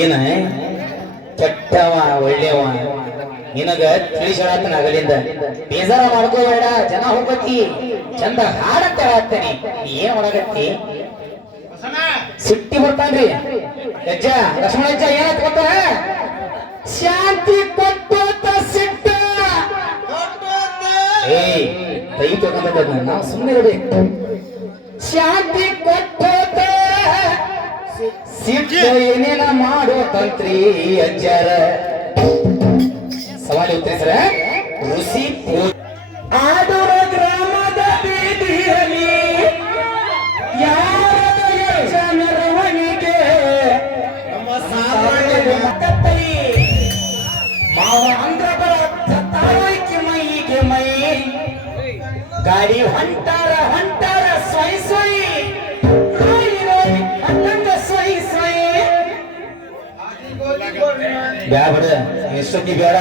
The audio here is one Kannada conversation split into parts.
ಏನ ಕೆಟ್ಟವ ಒಳ್ಳೆಯವ. ನಿನಗ ತಿಳಿಸಾತನ ಅಗಲಿಂದ ಬೇಜಾರ ಮಾಡ್ಕೋಬೇಡ ಜನ ಹೋಗತಿ ಚಂದ ಹಾಡತ್ತ ಹೇಳತ್ತನಿ. ನೀ ಏನ್ ಮಾಡಕತ್ತಿ? ಸಿಟ್ಟಿ ಬರ್ತಾನ್ರಿ. ಅಜ್ಜ ಲಕ್ಷ್ಮಣ ಅಜ್ಜ ಏನಂತ ಗೊತ್ತ? ಶಾಂತಿ ಕೊಟ್ಟೋತ ಸಿಟ್ಟ. ಏಯ್ ನಾವು ಸುಮ್ಮನೆ ಇರಬೇಕು ಶಾಂತಿ ಕೊಟ್ಟೋತ. ಸಿಟ್ಟ ಏನೇನ ಮಾಡೋ ತಂತ್ರಿ ಅಜ್ಜರ ಸವಾಲು ಉತ್ತರಿಸ್ರ ಋಷಿ ಆಡೂರ ಗ್ರಾಮದ ಬೀದಿಯಲ್ಲಿ ಯಾರ ಯಕ್ಷ ಮೆರವಣಿಗೆ ಮಕ್ಕತ್ತಲಿ ಮಾವ ಅಂದ್ರ ಗಾಡಿ ಹೊಂಟಾರ ಹೊಂಟಾರ ಸ್ವಯ್ ಸ್ವಯ್ ರಾಯಿ ರಾಯಿ ಹೊಂಟಂಗ ಸ್ವಯ್ ಸ್ವಯ್ ಬ್ಯಾ ಬಿಡ ಎಷ್ಟೊತ್ತಿ ಬೇಡ.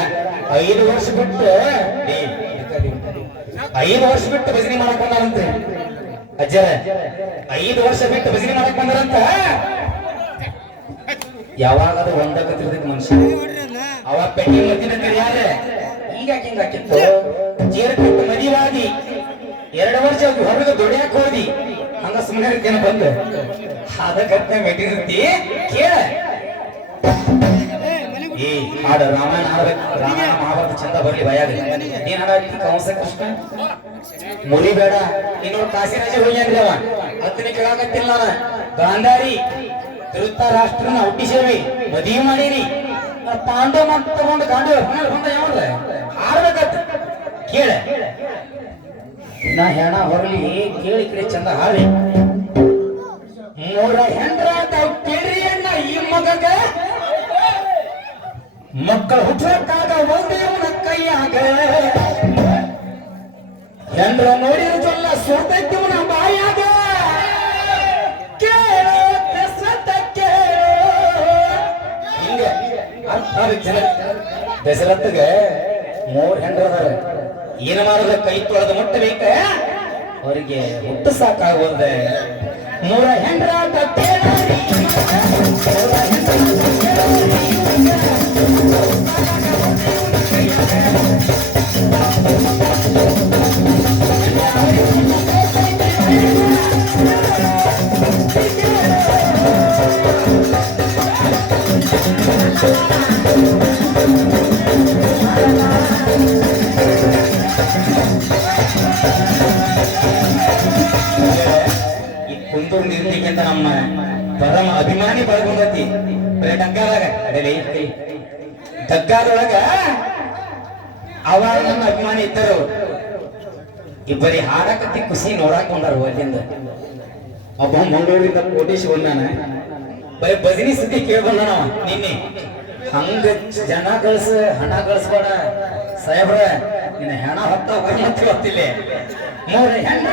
ಐದು ವರ್ಷ ಬಿಟ್ಟು ಐದು ವರ್ಷ ಬಿಟ್ಟು ಭಜನೆ ಮಾಡಕ್ ಬಂದಾರಂತೆ. ಅಜ್ಜರ, ಐದು ವರ್ಷ ಬಿಟ್ಟು ಭಜನೆ ಮಾಡಕ್ ಬಂದಾರಂತ? ಯಾವಾಗಾದ್ರೂ ಒಂದಕ್ಕೆ ಮನುಷ್ಯ. ಅವ ಪೆಟ್ಟಿ ಮದ್ದಿನ ಕರಿಯಾದ ಈಗ ಹಿಂಗ ಹಾಕಿತ್ತು ಜೇರ್ ಬಿಟ್ಟು ಮದಿವಾದಿ ಎರಡು ವರ್ಷ ಹೊರಗೆ ದುಡಿಯಾಕ ಹೋದಿ ಹಂಗ ಸುಮ್ಮನೆ ಇರ್ತೇನೆ ಬಂದು? ಅದಕ್ಕೆ ಮೆಟ್ಟಿರ್ತಿ ಕೇಳ. ಈ ಹಾಡು, ರಾಮಾಯಣ ಹಾಡ್ಬೇಕು. ರಾಮಾಯಣ ಮಹಾಭಾರತ ಚಂದ ಬರ್ಲಿ ಭಯ ಏನ್ ಹಾಡಾಕಿ ಕಂಸ ಕೃಷ್ಣ ಮುರಿಬೇಡ ನೀನು ಕಾಶಿರಾಜ ಹೋಗ್ಯಾನ್ರಿ ಅವ ಹತ್ತನೇ ಕೇಳಾಕತ್ತಿಲ್ಲ ನಾನು ಗಾಂಧಾರಿ ಧೃತರಾಷ್ಟ್ರನ ಹುಟ್ಟಿಸೇವಿ ಮದುವೆ ಮಾಡೀರಿ. ಪಾಂಡವ ತಗೊಂಡು ಗಾಂಧಿ ಹಾಡ್ಬೇಕತ್ತ ಕೇಳ. ನಾ ಹೆಣ ಹೊರಲಿ ಕೇಳಿ ಕಡೆ ಚಂದ ಹಾಡಿ ಮೂರ ಹೆಂಡ್ರ ಈ ಮಗಗ. ಮಕ್ಕಳು ಹುಟ್ಟಕ್ಕಾಗ ಒಂದೇವನ ಕೈಯಾಗ. ಹೆಂಡ್ರ ನೋಡಿರೋದಲ್ಲ ಬಾಯಾಗ. ಕೇಳೋ ದಶರಥ ಕೇಳೋ. ಹಿಂಗ ಜನ ದಶರಥಗ ಮೂರ್ ಹೆಂಡ್ರ ಅದಾರ. ಏನ್ ಮಾಡೋದ? ಕೈ ತೊಳೆದು ಮುಟ್ಟಬೇಕ? ಅವರಿಗೆ ಹುಟ್ಟು ಸಾಕಾಗೋದ. ಮೂರ ನಿಂತಿಕ್ಕಂತ ನಮ್ಮ ಪರಮ ಅಭಿಮಾನಿ ಬಳಗೊಂಡತಿ ಬರೀ ಡಗ್ಗಾದಾಗ, ಅಡಲಿ ಡಗ್ಗಾದೊಳಗ ಅವಾಗ ನಮ್ಮ ಅಭಿಮಾನಿ ಇದ್ದರು. ಇಬ್ಬರಿ ಹಾಡಕತ್ತಿ ಖುಷಿ ನೋಡಾಕ್ ಬಂದಾರ ಅಲ್ಲಿಂದ ಒಬ್ಬ ಮಂಗಳೂರಿಂದ ಕೋಟೇಶ್ ಬಂದಾನ. ಬರೀ ಭಜನಿ ಸುದ್ದಿ ಕೇಳ್ಕೊಂಡ ನಾವ ನಿನ್ನೆ. ಹಂಗ ಜನ ಕಳ್ಸ, ಹಣ ಕಳ್ಸ್ಬೇಡ. ಸಾಹೇಬ್ರ ನಿನ್ನ ಹೆಣ ಹೊತ್ತ ಗೊತ್ತಿಲ್ಲ. ಮೂರು ಹೆಣ್ರ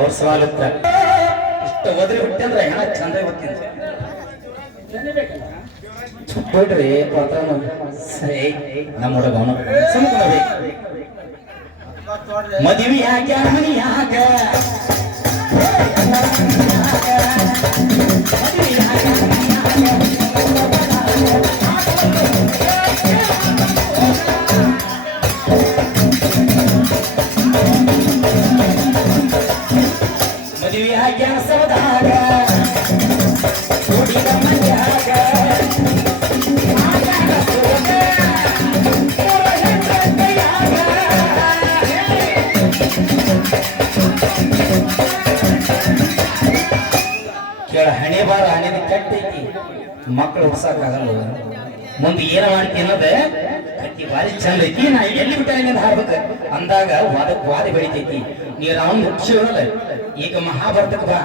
ಅವ್ರ ಉತ್ತರ ಇಷ್ಟ ಓದ್ರಿ ಬಿಟ್ಟಂದ್ರೆ ಹೆಣ ಚಂದ ಗೊತ್ತಿಲ್ಲ ಬಿಡ್ರಿ ಪಾತ್ರನು. ಸರಿ, ನಮ್ಮ ಹುಡುಗ ಅವನು. ಸುಮ್ಕುಂದ್ರಿ. ಮದುವೆ ಯಾಕೆ ಹಣೆ ಬಾರ ಹಣೆ ಕಟ್ಟೈತಿ. ಮಕ್ಕಳು ಹುಡ್ಸಕ್ಕಾಗಲ್ಲ ಮುಂದೆ ಏನ ಮಾಡ್ತಿ ಅನ್ನೋದ ಆಕಿ ಭಾರಿ ಚಂದ ಐತಿ, ನಾ ಎಲ್ಲಿ ಬಿಟ್ಟಾನೆ ಹಾಡ್ಬೇಕ? ಅಂದಾಗ ವಾದ ವಾದ ಬೆಳಿತೈತಿ. ನೀ ರಾವಣ ಮುಖ್ಯವಲ್ಲ ಈಗ ಮಹಾಭಾರತಕ್ಕೆ ಬಾ.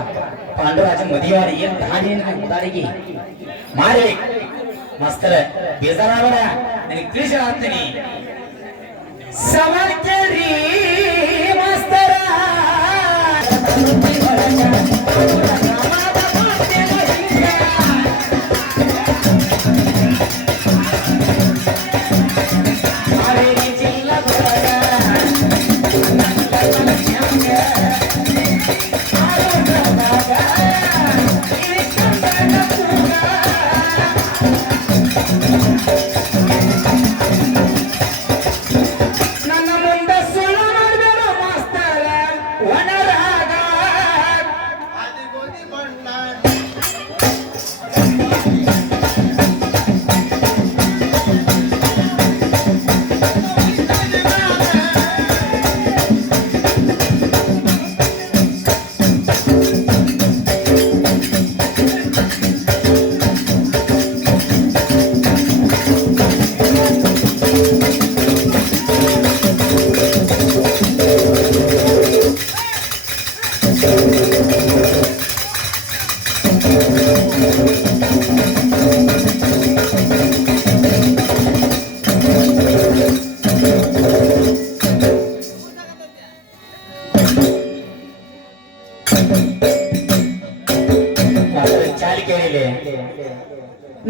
ಪಾಂಡುರಾಜ ಮದಿವಾರ, ಏನ್ ದಾಡಿ ದಾಡಿಗೆ ಮಾರಿ ಮಸ್ತರ ಬೇಜಾರಾಗಬೇಡ. ನಿನಗೆ ತಿಳಿಸಿ ಅಂತೀನಿ.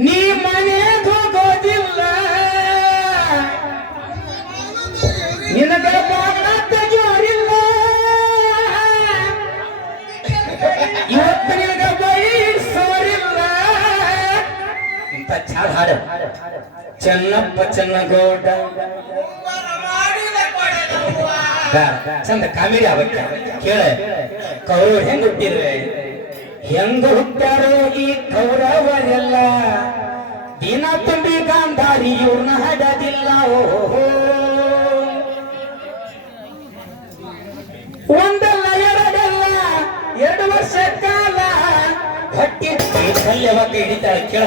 ನೀ ಮನೆಗೆ ಹೋಗೋದಿಲ್ಲ. ನಿನಗ ಬಾಗ್ಲ ತೆಗಿಯೋರಿಲ್ಲ ಇವತ್ತು ನಿನಗ ಬಯಸೋರಿಲ್ಲ ಇಂಥ ಚಾದ ಹಾಡು. ಚೆನ್ನಪ್ಪ ಚೆನ್ನಗೌಡ. ಚಂದ ಕಾಮಿಡಿ ಆಗತ್ತೆ ಕೇಳ. ಕೌರವ ಹೆಂಗ ಹುಟ್ಟಿರ್ವೆ ಹೆಂಗ ಹುಟ್ಟರೋ ಈ ಕೌರವರೆಲ್ಲ ದಿನ ತುಂಬಿ ಗಾಂಧಾರಿ ಇವ್ರನ್ನ ಹಡದಿಲ್ಲ ಓಹೋ ಒಂದಲ್ಲ ಎರಡಲ್ಲ, ಎರಡು ವರ್ಷ ಕಾಲ. ಹೊಟ್ಟಿ ಹಿಡಿತಾಳೆ ಕೇಳ